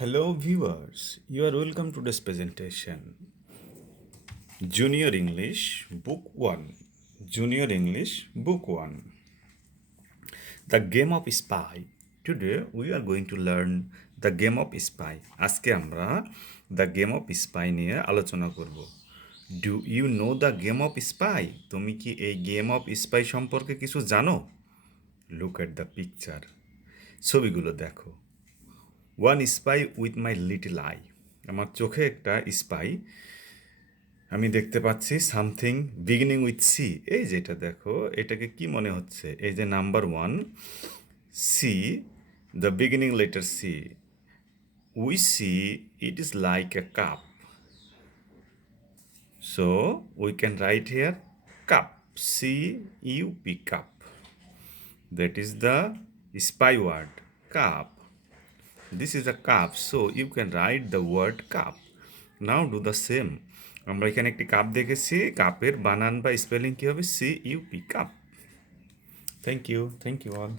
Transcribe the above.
Hello, viewers. You are welcome to this presentation. Junior English, Book 1. Junior English, Book 1. The Game of Spy. Today we are going to learn the Game of Spy. আজকে আমরা The Game of Spy নিয়ে আলোচনা করব। Do you know the Game of Spy? তুমি কি এই Game of Spy সম্পর্কে কিছু জানো? Look at the picture. ছবিগুলো দেখো। One spy with my little I, আমার চোখে একটা স্পাই, আমি দেখতে পাচ্ছি সামথিং বিগিনিং উইথ সি। এই যেটা দেখো, এটাকে কি মনে হচ্ছে? এই যে number one, C, the beginning letter C, we see it is like a cup, so we can write here cup, C U P, cup, that is the spy word, cup. This is a cup, so you can write the word cup. Now do the same. আমরা এখানে একটি কাপ দেখেছি, কাপের বানান বা spelling কি হবে? C U P, cup. Thank you all.